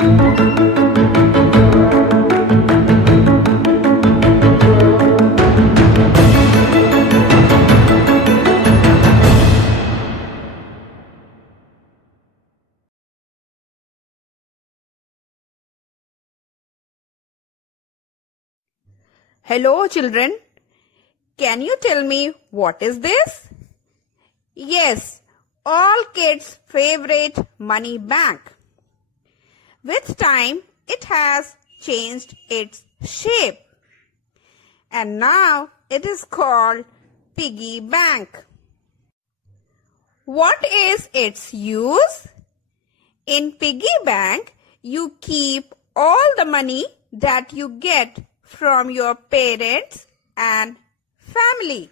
Hello children, can you tell me what is this? Yes, all kids' favorite money bank. With time, it has changed its shape. And now it is called piggy bank. What is its use? In piggy bank, you keep all the money that you get from your parents and family.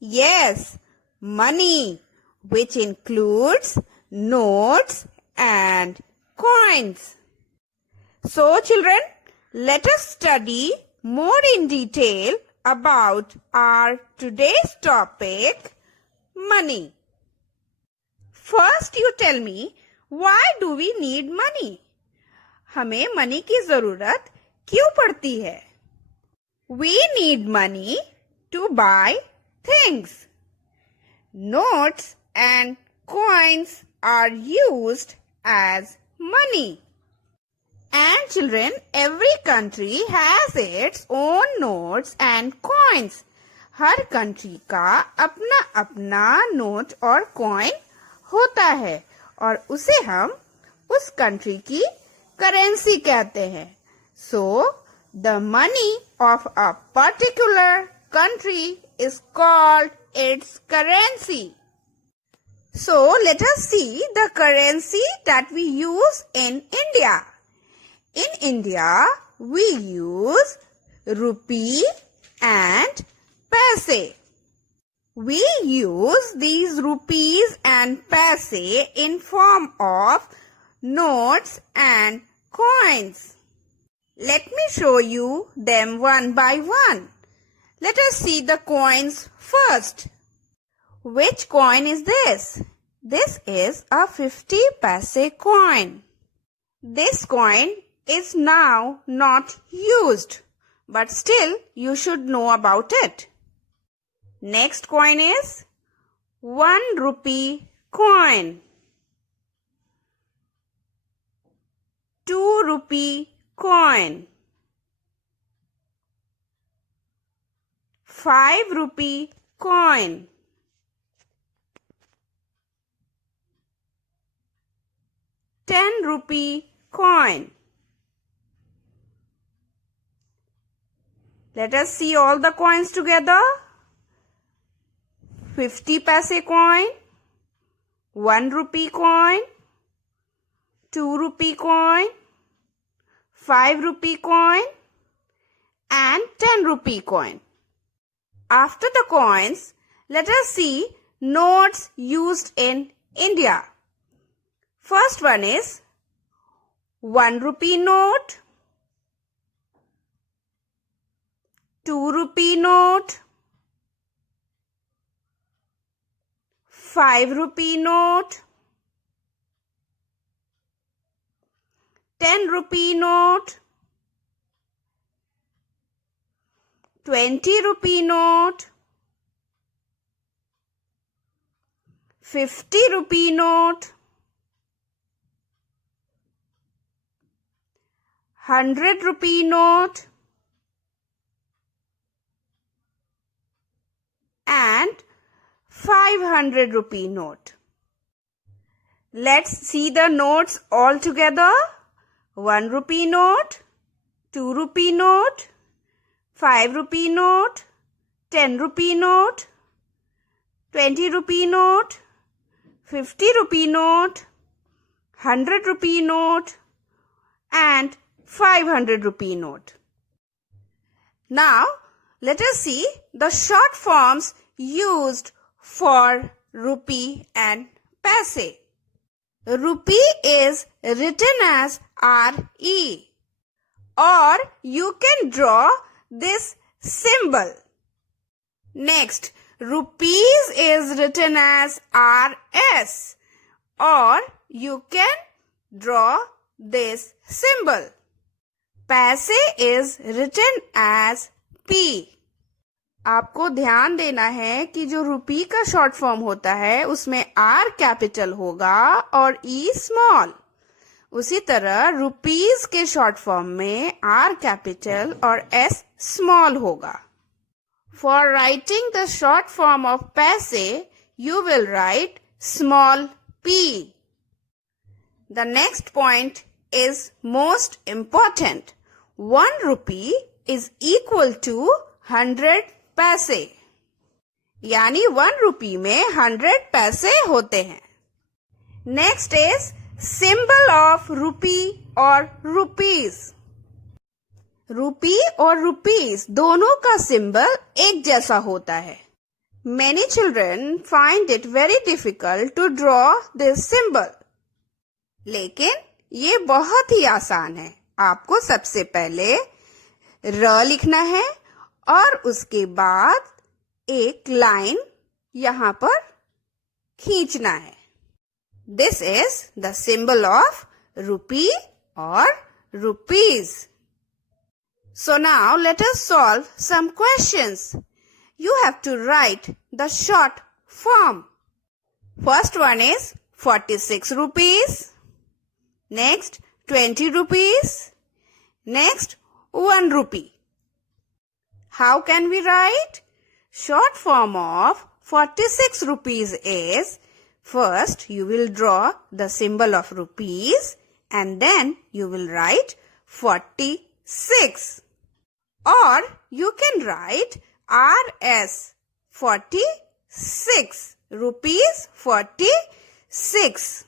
Yes, money, which includes notes and coins. So children, let us study more in detail about our today's topic, money. First you tell me, why do we need money? हमें money की जरूरत क्यों पड़ती है? We need money to buy things. Notes and coins are used as money. And children, every country has its own notes and coins. Her country का अपना अपना note और कॉइन होता है और उसे हम उस country की करेंसी कहते हैं. So, the money of a particular country is called its currency. So, let us see the currency that we use in India. In India, we use rupee and paise. We use these rupees and paise in form of notes and coins. Let me show you them one by one. Let us see the coins first. Which coin is this? This is a 50 paise coin. This coin is now not used, but still you should know about it. Next coin is 1 rupee coin. 2 rupee coin. 5 rupee coin. 10 rupee coin. Let us see all the coins together. 50 paise coin, 1 rupee coin, 2 rupee coin, 5 rupee coin and 10 rupee coin. After the coins, let us see notes used in India. First one is 1 rupee note, 2 rupee note, 5 rupee note, 10 rupee note, 20 rupee note, 50 rupee note, 100 rupee note and 500 rupee note. Let's see the notes all together. 1 rupee note, 2 rupee note, 5 rupee note, 10 rupee note, 20 rupee note, 50 rupee note, 100 rupee note and 500 rupee note. Now, let us see the short forms used for rupee and paise. Rupee is written as RE, or you can draw this symbol. Next, rupees is written as RS, or you can draw this symbol. पैसे is written as P. आपको ध्यान देना है कि जो रुपी का short form होता है उसमें R कैपिटल होगा और E स्मॉल. उसी तरह रुपीज के शॉर्ट फॉर्म में R कैपिटल और S स्मॉल होगा. For writing the short form of पैसे, you will write small p. The next point is most important. 1 rupee is equal to 100 पैसे. यानी 1 रुपी में 100 पैसे होते हैं. Next is symbol of rupee or rupees. रूपी और रुपीस दोनों का सिंबल एक जैसा होता है. Many children find it very difficult to draw this symbol. लेकिन ये बहुत ही आसान है. आपको सबसे पहले र लिखना है और उसके बाद एक लाइन यहाँ पर खींचना है. This is the symbol of rupee or rupees. So now let us solve some questions. You have to write the short form. First one is 46 rupees. Next 20 rupees. Next 1 rupee. How can we write? Short form of 46 rupees is, first you will draw the symbol of rupees and then you will write 46. Or you can write RS 46, rupees 46.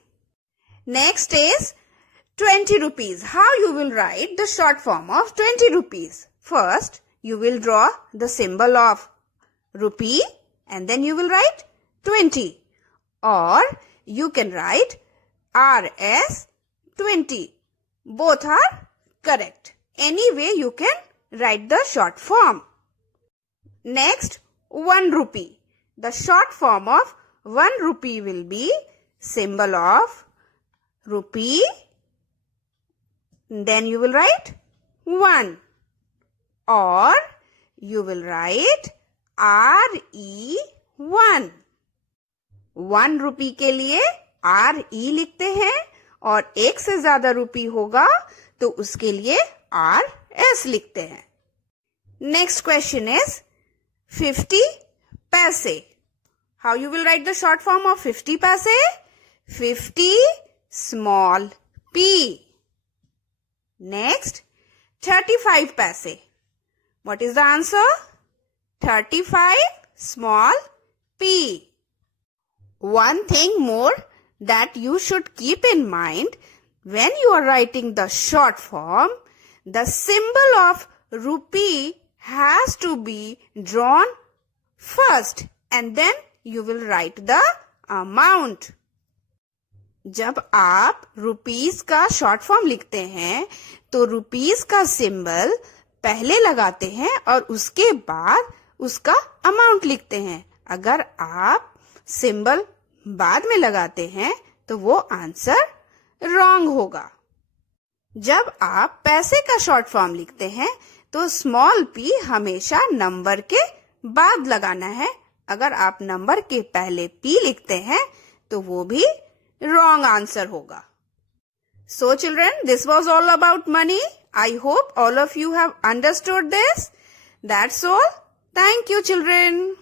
Next is 20 rupees. How you will write the short form of 20 rupees? First, you will draw the symbol of rupee and then you will write 20. Or you can write RS 20. Both are correct. Any way you can write the short form. Next, 1 rupee. The short form of 1 rupee will be symbol of rupee. Then you will write 1. Or you will write RE1. 1 रुपी के लिए RE लिखते हैं और एक से ज्यादा रुपी होगा तो उसके लिए RS लिखते हैं. Next question is 50 पैसे. How you will write the short form of 50 पैसे? 50 small p. Next 35 पैसे. What is the answer? 35 small p. One thing more that you should keep in mind when you are writing the short form, the symbol of rupee has to be drawn first and then you will write the amount. जब आप rupees का short form लिखते हैं तो rupees का symbol पहले लगाते हैं और उसके बाद उसका अमाउंट लिखते हैं. अगर आप सिंबल बाद में लगाते हैं तो वो आंसर रॉन्ग होगा. जब आप पैसे का शॉर्ट फॉर्म लिखते हैं तो स्मॉल p हमेशा नंबर के बाद लगाना है. अगर आप नंबर के पहले p लिखते हैं तो वो भी रॉन्ग आंसर होगा. So children, this was all about money. I hope all of you have understood this. That's all. Thank you children.